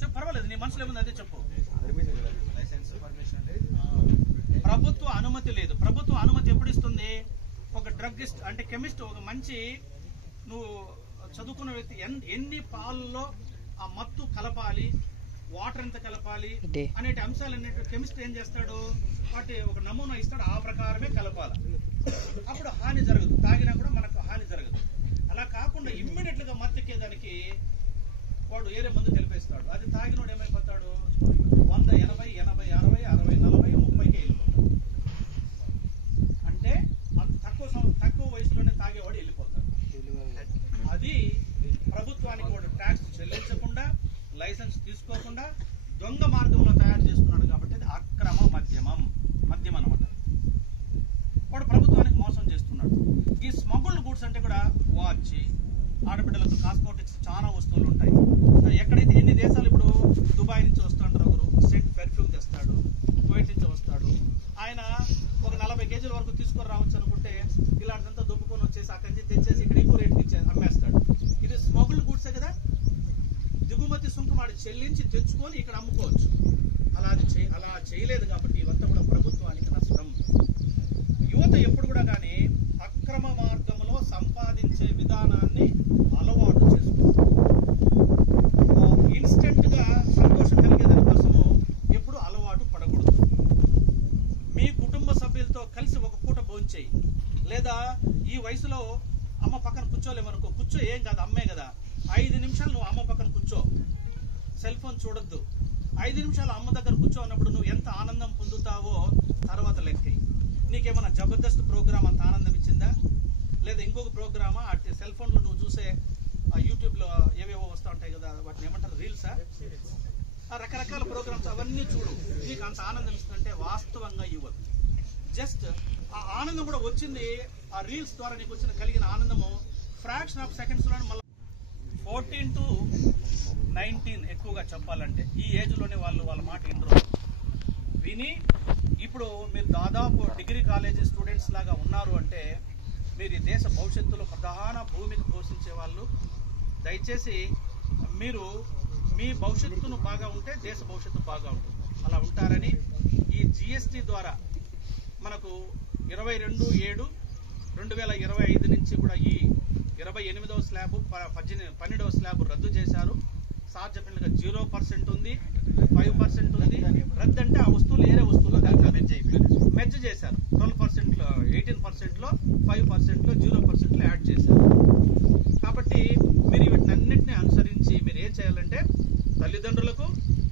చెప్పు, పర్వాలేదు, నీ మనసులో ఏముంది అదే చెప్పు. ప్రభుత్వ అనుమతి లేదు. ప్రభుత్వ అనుమతి ఎప్పుడు ఇస్తుంది? ఒక డ్రగ్గిస్ట్ అంటే కెమిస్ట్, ఒక మంచి నువ్వు చదువుకున్న వ్యక్తి ఎన్ని పాలలో ఆ మత్తు కలపాలి, వాటర్ ఎంత కలపాలి అనే అంశాలన్నీ కెమిస్ట్ ఏం చేస్తాడు, వాటి ఒక నమూనా ఇస్తాడు, ఆ ప్రకారమే కలపాలి. అప్పుడు హాని జరగదు, తాగినా కూడా మనకు హాని జరగదు. అలా కాకుండా ఇమ్మీడియట్ గా మత్తెక్కేదానికి వాడు వేరే మందు తెలిపేస్తాడు. అది తాగినోడు ఏమైపోతాడు, 100, 80, 80, 60, 60, 40, 30కే వెళ్ళిపోతాడు. అంటే తక్కువ వయసులోనే తాగేవాడు వెళ్ళిపోతాడు. అది ప్రభుత్వానికి వాడు ట్యాక్స్ చెల్లించకుండా, లైసెన్స్ తీసుకోకుండా దొంగ మార్గంలో తయారు చేసుకున్నాడు. కాబట్టి అది అక్రమ మద్యం అన్నమాట. వాడు ప్రభుత్వానికి మోసం చేస్తున్నాడు. ఈ స్మగుల్డ్ గూడ్స్ అంటే కూడా వాచ్, ఆడబిడ్డలకు కాస్మోటిక్స్ చాలా వస్తువులు ఉంటాయి. ఎక్కడైతే ఎన్ని దేశాలు, ఇప్పుడు దుబాయ్ నుంచి వస్తుంటారు, ఒకరు సెంట్ పెర్ఫ్యూమ్ తెస్తాడు, కువైట్ నుంచి వస్తాడు. ఆయన ఒక 40 కేజీల వరకు తీసుకొని రావచ్చు అనుకుంటే ఇలాంటిదంతా దుబ్బుకొని వచ్చేసి అక్కడి నుంచి తెచ్చేసి ఇక్కడ ఎక్కువ రేటుకి అమ్మేస్తాడు. ఇది స్మగుల్డ్ గూడ్సే కదా. దిగుమతి సుంకం వాడు చెల్లించి తెచ్చుకొని ఇక్కడ అమ్ముకోవచ్చు. అలా చేయలేదు కాబట్టి ఇవంతా కూడా ప్రభుత్వానికి నష్టం. యువత ఎప్పుడు కూడా కానీ అక్రమ మార్గంలో సంపాదించే విధానాన్ని అలవాటు చేసుకుంటారు. ఇన్స్టెంట్ గా సంతోషం కలిగేదాని కోసము ఎప్పుడు అలవాటు పడకూడదు. మీ కుటుంబ సభ్యులతో కలిసి ఒక పూట భోంచేయి, లేదా ఈ వయసులో అమ్మ పక్కన కూర్చోలేమనుకో, కూర్చో, ఏం కాదు, అమ్మే కదా, 5 నిమిషాలు నువ్వు అమ్మ పక్కన కూర్చో, సెల్ ఫోన్ చూడొద్దు. 5 నిమిషాలు అమ్మ దగ్గర కూర్చో అన్నప్పుడు నువ్వు ఎంత ఆనందం పొందుతావో తర్వాత లెక్క. నీకేమన్నా జబర్దస్త్ ప్రోగ్రామ్ అంత ఆనందం ఇచ్చిందా, లేదా ఇంకొక ప్రోగ్రామా? అటు సెల్ ఫోన్లో నువ్వు చూసే యూట్యూబ్లో ఏవేవో వస్తూ ఉంటాయి కదా, వాటిని ఏమంటారు, రీల్సా, రకరకాల ప్రోగ్రామ్స్, అవన్నీ చూడు. నీకు అంత ఆనందం ఇస్తుందంటే వాస్తవంగా ఇవ్వదు. జస్ట్ ఆ ఆనందం కూడా వచ్చింది ఆ రీల్స్ ద్వారా నీకు కలిగిన ఆనందము ఫ్రాక్షన్ ఆఫ్ సెకండ్స్లో. మళ్ళీ 14 to 19 ఎక్కువగా చెప్పాలంటే ఈ ఏజ్లోనే వాళ్ళ మాట విని ఇప్పుడు మీరు దాదాపు డిగ్రీ కాలేజీ స్టూడెంట్స్ లాగా ఉన్నారు అంటే మీరు ఈ దేశ భవిష్యత్తులో ప్రధాన భూమికి పోషించే వాళ్ళు. దయచేసి మీరు మీ భవిష్యత్తును బాగా ఉంటే దేశ భవిష్యత్తు బాగా ఉంటుంది. అలా ఉంటారని ఈ జిఎస్టీ ద్వారా మనకు 22/7/2025 నుంచి కూడా ఈ 28వ స్లాబ్ 12వ స్లాబ్ రద్దు చేశారు. సార్ చెప్పినట్టుగా 0% ఉంది, 5% ఉంది. రద్దు అంటే ఆ వస్తువులు వేరే వస్తువులు మెర్జ్ చేశారు. 12%లో 18%లో 5%లో 0%లో యాడ్ చేశారు. కాబట్టి మీరు వీటినన్నింటినీ అనుసరించి మీరు ఏం చేయాలంటే తల్లిదండ్రులకు,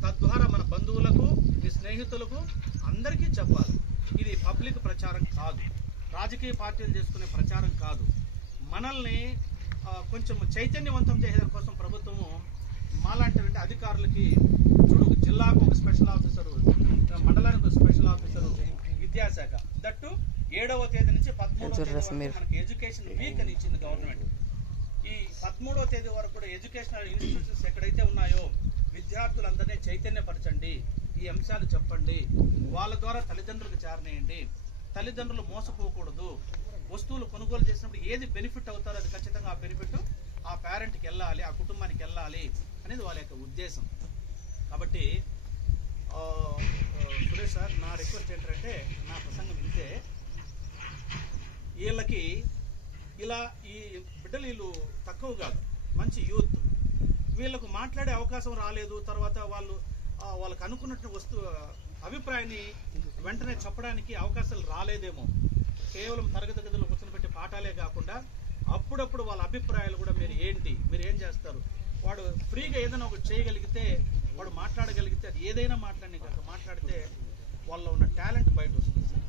తద్వారా మన బంధువులకు, మీ స్నేహితులకు అందరికీ చెప్పాలి. ఇది పబ్లిక్ ప్రచారం కాదు, రాజకీయ పార్టీలు చేసుకునే ప్రచారం కాదు. మనల్ని కొంచెం చైతన్యవంతం చేసేదాని కోసం ప్రభుత్వము మాలాంటి అధికారులకి చూడు, జిల్లాకు ఒక స్పెషల్ ఆఫీసరు, మండలానికి ఒక స్పెషల్ ఆఫీసరు, విద్యాశాఖ, దట్టు 7వ తేదీ నుంచి 13వ తేదీ వరకు మనకి ఎడ్యుకేషన్ వీక్ అని ఇచ్చింది గవర్నమెంట్. ఈ 13వ తేదీ వరకు కూడా ఎడ్యుకేషనల్ ఇన్స్టిట్యూషన్స్ ఎక్కడైతే ఉన్నాయో విద్యార్థులందరినీ చైతన్యపరచండి, ఈ అంశాలు చెప్పండి, వాళ్ళ ద్వారా తల్లిదండ్రులకు చేరనేయండి. తల్లిదండ్రులు మోసపోకూడదు. వస్తువులు కొనుగోలు చేసినప్పుడు ఏది బెనిఫిట్ అవుతారో అది ఖచ్చితంగా ఆ బెనిఫిట్ ఆ పేరెంట్కి వెళ్ళాలి, ఆ కుటుంబానికి వెళ్ళాలి అనేది వాళ్ళ యొక్క ఉద్దేశం. కాబట్టి సురేష్ సార్, నా రిక్వెస్ట్ ఏంటంటే నా ప్రసంగం వింటే వీళ్ళకి ఇలా ఈ బిడ్డలు వీళ్ళు తక్కువ కాదు, మంచి యూత్, వీళ్ళకు మాట్లాడే అవకాశం రాలేదు. తర్వాత వాళ్ళకు అనుకున్నట్టు అభిప్రాయాన్ని వెంటనే చెప్పడానికి అవకాశాలు రాలేదేమో. కేవలం తరగతి గదిలో కూర్చొని పెట్టే పాఠాలే కాకుండా అప్పుడప్పుడు వాళ్ళ అభిప్రాయాలు కూడా మీరు ఏం చేస్తారు, వాడు ఫ్రీగా ఏదైనా ఒకటి చేయగలిగితే, వాడు మాట్లాడగలిగితే, అది ఏదైనా మాట్లాడితే వాళ్ళలో ఉన్న టాలెంట్ బయట వస్తుంది సార్.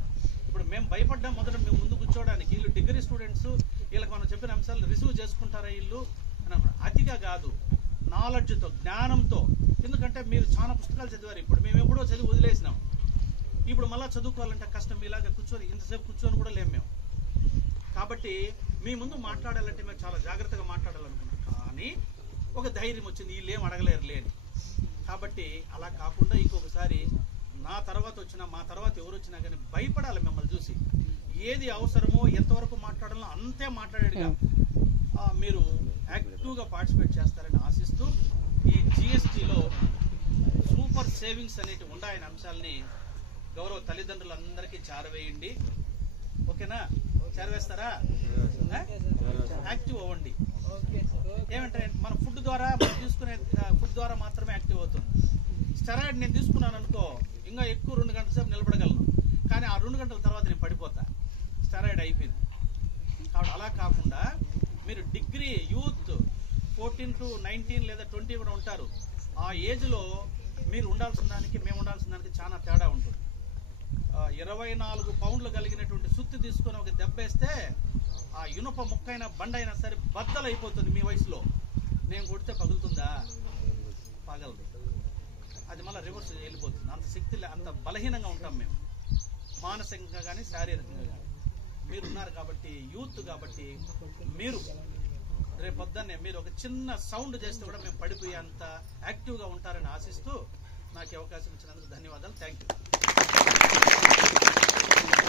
ఇప్పుడు మేము భయపడ్డాం మొదట మేము ముందు కూర్చోవడానికి. వీళ్ళు డిగ్రీ స్టూడెంట్స్, వీళ్ళకి మనం చెప్పిన అంశాలు రిసీవ్ చేసుకుంటారా వీళ్ళు అని అనుకున్నాం. అతిగా కాదు, నాలెడ్జ్తో, జ్ఞానంతో. ఎందుకంటే మీరు చాలా పుస్తకాలు చదివారు, ఇప్పుడు మేము ఎప్పుడో చదివి వదిలేసినాం. ఇప్పుడు మళ్ళీ చదువుకోవాలంటే కష్టం. మీలాగా కూర్చొని ఇంతసేపు కూర్చొని కూడా లేము మేము. కాబట్టి మీ ముందు మాట్లాడాలంటే మేము చాలా జాగ్రత్తగా మాట్లాడాలనుకున్నాం. కానీ ఒక ధైర్యం వచ్చింది, వీళ్ళు ఏం అడగలేరు లేని. కాబట్టి అలా కాకుండా ఇంకొకసారి నా తర్వాత వచ్చినా, మా తర్వాత ఎవరు వచ్చినా కానీ భయపడాలి మిమ్మల్ని చూసి. ఏది అవసరమో, ఎంతవరకు మాట్లాడాలో అంతే మాట్లాడేట్టుగా మీరు యాక్టివ్గా పార్టిసిపేట్ చేస్తారని ఆశిస్తూ ఈ జిఎస్టీలో సేవింగ్స్ అనేవి ఉండాయనే అంశాలని గౌరవ తల్లిదండ్రులందరికీ చేరవేయండి. ఓకేనా? చేరవేస్తారా? యాక్టివ్ అవ్వండి. ఏమంటే మన ఫుడ్ ద్వారా మనం తీసుకునే ఫుడ్ ద్వారా మాత్రమే యాక్టివ్ అవుతుంది. స్టెరాయిడ్ నేను తీసుకున్నాను అనుకో, ఇంకా ఎక్కువ 2 గంటల సేపు నిలబడగలను, కానీ ఆ 2 గంటల తర్వాత నేను పడిపోతా, స్టెరాయిడ్ అయిపోయింది. కాబట్టి అలా కాకుండా మీరు డిగ్రీ యూత్ 14 to 19 లేదా 20 కూడా ఉంటారు. ఆ ఏజ్లో మీరు ఉండాల్సిన దానికి మేము ఉండాల్సిన దానికి చాలా తేడా ఉంటుంది. 24 పౌండ్లు కలిగినటువంటి సుత్తి తీసుకొని ఒక దెబ్బ వేస్తే ఆ ఇనుప ముక్కైనా బండైనా సరే బద్దలైపోతుంది. మీ వయసులో నేను కొడితే పగులుతుందా? పగలదు. అది మళ్ళీ రివర్స్ వెళ్ళిపోతుంది. అంత శక్తి, అంత బలహీనంగా ఉంటాం మేము, మానసికంగా కానీ శారీరకంగా కానీ. మీరు ఉన్నారు కాబట్టి, యూత్ కాబట్టి, మీరు రేపొద్దున్నే మీరు ఒక చిన్న సౌండ్ చేస్తే కూడా మేము పడిపోయేంత యాక్టివ్గా ఉంటారని ఆశిస్తూ నాకు అవకాశం ఇచ్చినందుకు ధన్యవాదాలు. Thank you.